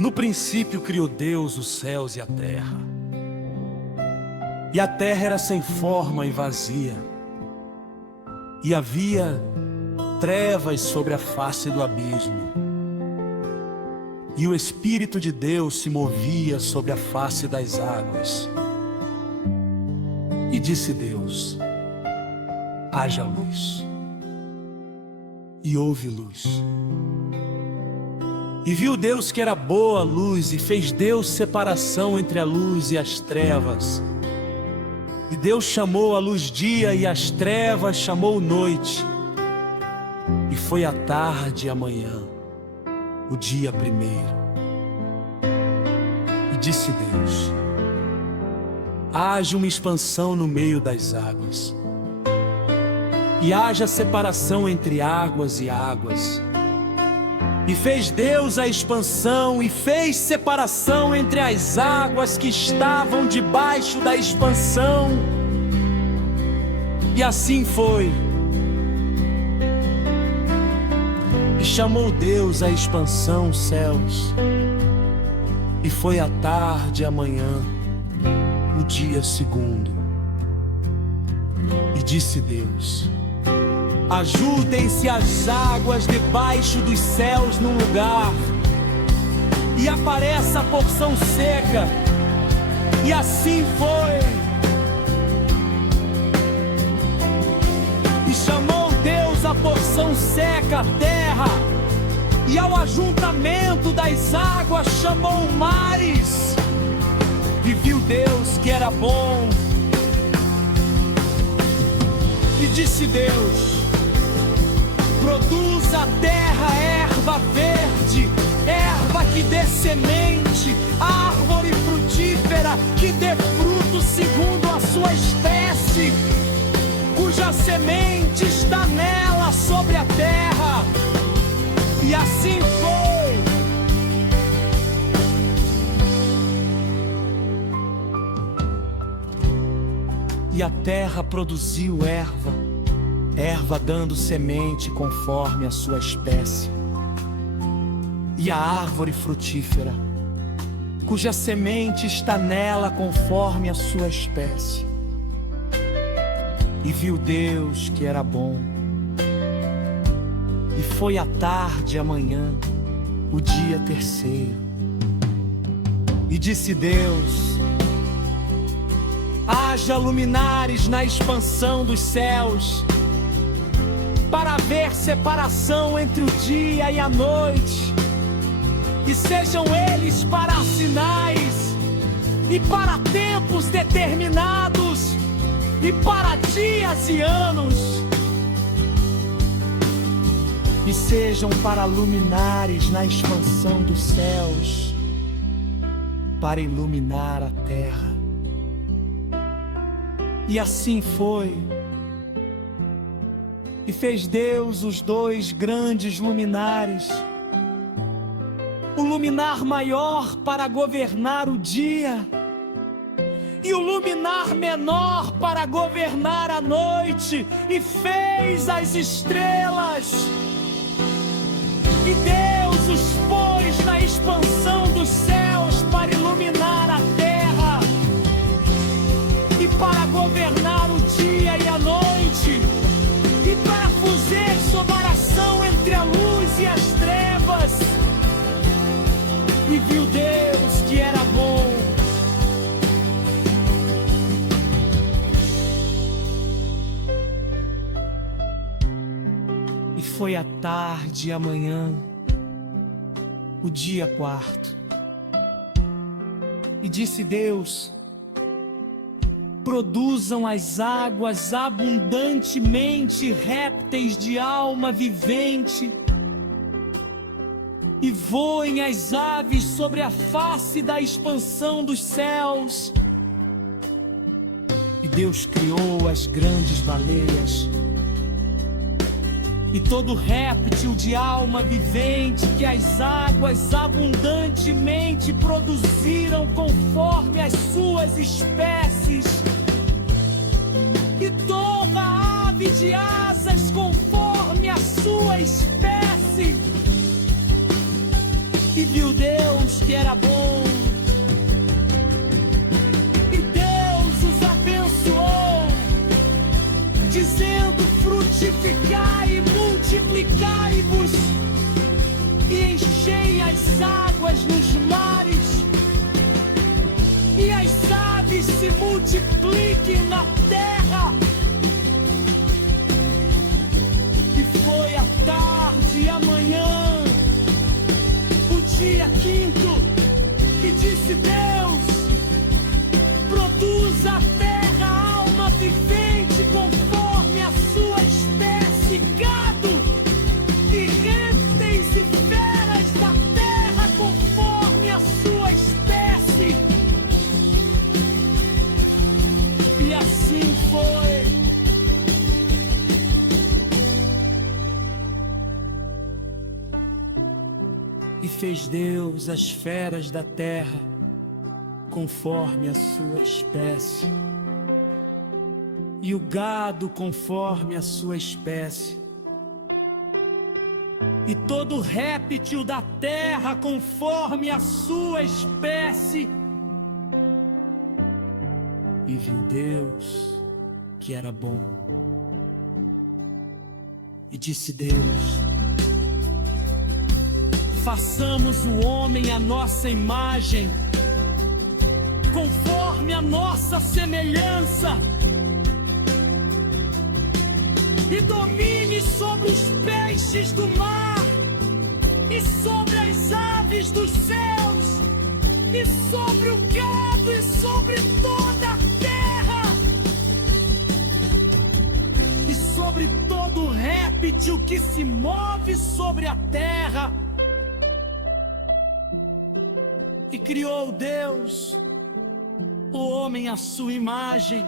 No princípio criou Deus os céus e a terra. E a terra era sem forma e vazia, e havia trevas sobre a face do abismo. E o Espírito de Deus se movia sobre a face das águas. E disse Deus: haja luz. E houve luz. E viu Deus que era boa a luz, e fez Deus separação entre a luz e as trevas. E Deus chamou a luz dia, e as trevas chamou noite. E foi a tarde e a manhã, o dia primeiro. E disse Deus: haja uma expansão no meio das águas, e haja separação entre águas e águas. E fez Deus a expansão, e fez separação entre as águas que estavam debaixo da expansão. E assim foi. E chamou Deus a expansão céus. E foi a tarde e a manhã, o dia segundo. E disse Deus: ajuntem-se as águas debaixo dos céus num lugar, e apareça a porção seca. E assim foi. E chamou Deus a porção seca, a terra, e ao ajuntamento das águas chamou mares. E viu Deus que era bom. E disse Deus: produz a terra erva verde, erva que dê semente, árvore frutífera que dê fruto segundo a sua espécie, cuja semente está nela sobre a terra. E assim foi. E a terra produziu erva dando semente conforme a sua espécie, e a árvore frutífera, cuja semente está nela conforme a sua espécie. E viu Deus que era bom. E foi a tarde e a manhã, o dia terceiro. E disse Deus: haja luminares na expansão dos céus, para haver separação entre o dia e a noite, e sejam eles para sinais, e para tempos determinados, e para dias e anos, e sejam para luminares na expansão dos céus, para iluminar a terra. E assim foi. E fez Deus os dois grandes luminares, o luminar maior para governar o dia, e o luminar menor para governar a noite. E fez as estrelas. E Deus os pôs na expansão dos céus para iluminar a terra, e para governar o dia e a noite, e para fazer separação entre a luz e as trevas. E viu Deus que era bom. E foi a tarde e a manhã, o dia quarto. E disse Deus: produzam as águas abundantemente répteis de alma vivente, e voem as aves sobre a face da expansão dos céus. E Deus criou as grandes baleias, e todo réptil de alma vivente que as águas abundantemente produziram conforme as suas espécies, e toda ave de asas conforme a sua espécie. E viu Deus que era bom. E Deus os abençoou, dizendo: frutificai e multiplicai-vos, e enchei as águas nos mares, e as aves se multipliquem na terra. E foi a tarde e a manhã, o dia quinto, e disse Deus: produz a terra alma vivente conforme a sua espécie, gado e répteis e feras da terra conforme a sua espécie. E assim foi. E fez Deus as feras da terra conforme a sua espécie, e o gado conforme a sua espécie, e todo réptil da terra conforme a sua espécie. E viu Deus que era bom. E disse Deus: façamos o homem à nossa imagem, conforme a nossa semelhança, e domine sobre os peixes do mar, e sobre as aves dos céus, e sobre o gado, e sobre toda a terra, e sobre todo réptil que se move sobre a terra. E criou Deus o homem à sua imagem.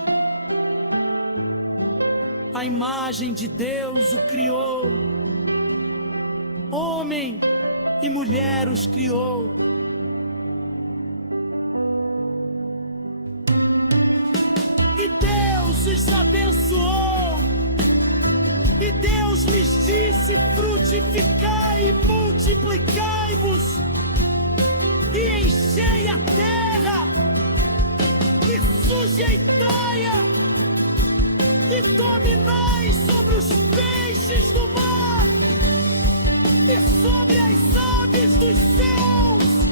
A imagem de Deus o criou. Homem e mulher os criou. E Deus os abençoou. E Deus lhes disse: frutificai e multiplicai-vos, e enchei a terra, e sujeitai-a, e dominai sobre os peixes do mar, e sobre as aves dos céus,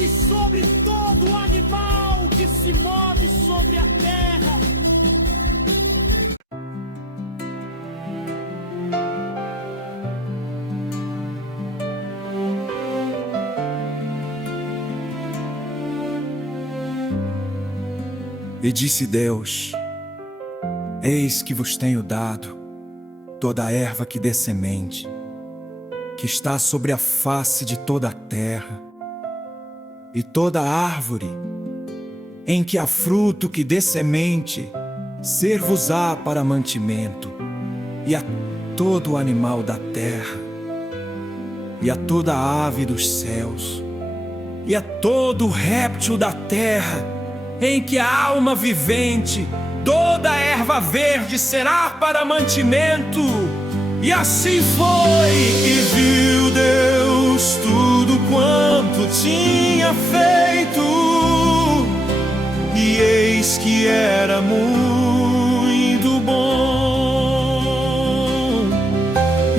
e sobre todo animal que se move sobre a terra. E disse Deus: eis que vos tenho dado toda a erva que dê semente, que está sobre a face de toda a terra, e toda árvore em que há fruto que dê semente, ser-vos-á para mantimento, e a todo animal da terra, e a toda ave dos céus, e a todo réptil da terra, em que a alma vivente, toda erva verde será para mantimento. E assim foi. E viu Deus tudo quanto tinha feito, e eis que era muito bom.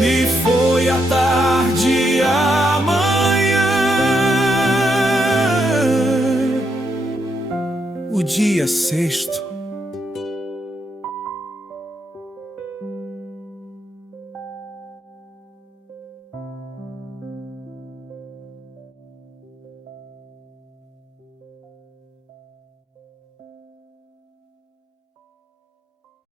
E foi a tarde e a manhã, o dia sexto.